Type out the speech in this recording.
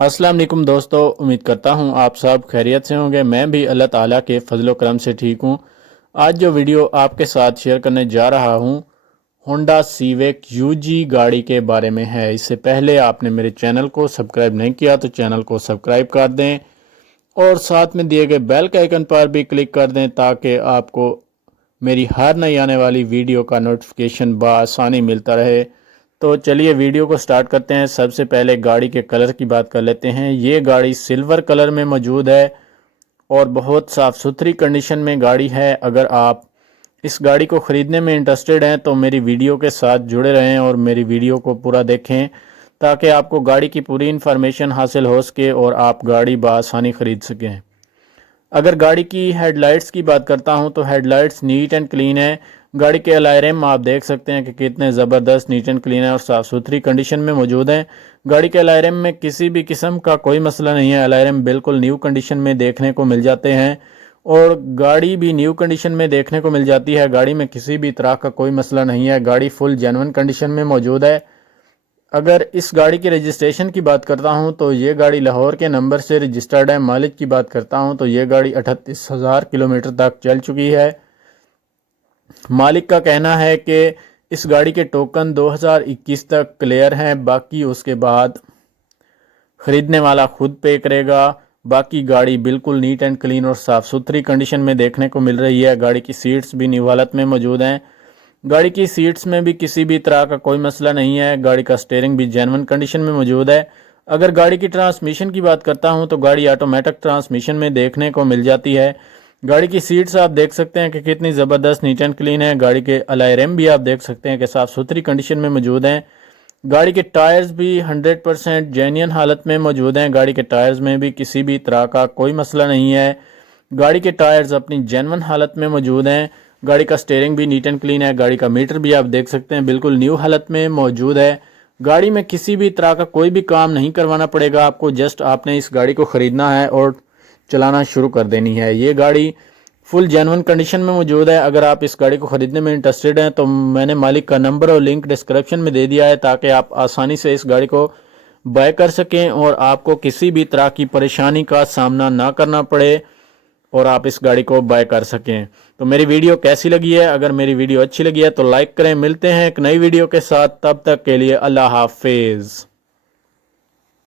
अस्सलाम वालेकुम दोस्तों, उम्मीद करता हूँ आप सब खैरियत से होंगे। मैं भी अल्लाह ताला के फजलो करम से ठीक हूँ। आज जो वीडियो आपके साथ शेयर करने जा रहा हूँ होंडा सीविक यूजी गाड़ी के बारे में है। इससे पहले आपने मेरे चैनल को सब्सक्राइब नहीं किया तो चैनल को सब्सक्राइब कर दें और साथ में दिए गए बेल के आइकन पर भी क्लिक कर दें ताकि आपको मेरी हर नई आने वाली वीडियो का नोटिफिकेशन बआसानी मिलता रहे। तो चलिए वीडियो को स्टार्ट करते हैं। सबसे पहले गाड़ी के कलर की बात कर लेते हैं। ये गाड़ी सिल्वर कलर में मौजूद है और बहुत साफ़ सुथरी कंडीशन में गाड़ी है। अगर आप इस गाड़ी को ख़रीदने में इंटरेस्टेड हैं तो मेरी वीडियो के साथ जुड़े रहें और मेरी वीडियो को पूरा देखें ताकि आपको गाड़ी की पूरी इन्फॉर्मेशन हासिल हो सके और आप गाड़ी बआसानी ख़रीद सकें। अगर गाड़ी की हेडलाइट्स की बात करता हूं तो हेडलाइट्स नीट एंड क्लीन है। गाड़ी के अलार्म आप देख सकते हैं कि कितने ज़बरदस्त नीट एंड क्लीन है और साफ़ सुथरी कंडीशन में मौजूद हैं। गाड़ी के अलार्म में किसी भी किस्म का कोई मसला नहीं है। अलार्म बिल्कुल न्यू कंडीशन में देखने को मिल जाते हैं और गाड़ी भी न्यू कंडीशन में देखने को मिल जाती है। गाड़ी में किसी भी तरह का कोई मसला नहीं है। गाड़ी फुल जेन्युइन कंडीशन में मौजूद है। अगर इस गाड़ी की रजिस्ट्रेशन की बात करता हूं तो ये गाड़ी लाहौर के नंबर से रजिस्टर्ड है। मालिक की बात करता हूं तो ये गाड़ी 38,000 किलोमीटर तक चल चुकी है। मालिक का कहना है कि इस गाड़ी के टोकन 2021 तक क्लियर हैं, बाकी उसके बाद ख़रीदने वाला खुद पे करेगा। बाकी गाड़ी बिल्कुल नीट एंड क्लीन और साफ़ सुथरी कंडीशन में देखने को मिल रही है। गाड़ी की सीट्स भी न्यू हालत में मौजूद हैं। गाड़ी की सीट्स में भी किसी भी तरह का कोई मसला नहीं है। गाड़ी का स्टीयरिंग भी जेन्युइन कंडीशन में मौजूद है। अगर गाड़ी की ट्रांसमिशन की बात करता हूं तो गाड़ी ऑटोमेटिक ट्रांसमिशन में देखने को मिल जाती है। गाड़ी की सीट्स आप देख सकते हैं कि कितनी ज़बरदस्त नीट एंड क्लीन है। गाड़ी के अलार्म भी आप देख सकते हैं कि साफ़ सुथरी कंडीशन में मौजूद हैं। गाड़ी के टायर्स भी 100% जेन्युइन हालत में मौजूद हैं। गाड़ी के टायर्स में भी किसी भी तरह का कोई मसला नहीं है। गाड़ी के टायर्स अपनी जेन्युइन हालत में मौजूद हैं। गाड़ी का स्टीयरिंग भी नीट एंड क्लीन है। गाड़ी का मीटर भी आप देख सकते हैं बिल्कुल न्यू हालत में मौजूद है। गाड़ी में किसी भी तरह का कोई भी काम नहीं करवाना पड़ेगा आपको। जस्ट आपने इस गाड़ी को ख़रीदना है और चलाना शुरू कर देनी है। ये गाड़ी फुल जेन्युइन कंडीशन में मौजूद है। अगर आप इस गाड़ी को ख़रीदने में इंटरेस्टेड हैं तो मैंने मालिक का नंबर और लिंक डिस्क्रिप्शन में दे दिया है ताकि आप आसानी से इस गाड़ी को बाय कर सकें और आपको किसी भी तरह की परेशानी का सामना ना करना पड़े और आप इस गाड़ी को बाय कर सकें। तो मेरी वीडियो कैसी लगी है? अगर मेरी वीडियो अच्छी लगी है तो लाइक करें। मिलते हैं एक नई वीडियो के साथ, तब तक के लिए अल्लाह हाफिज़।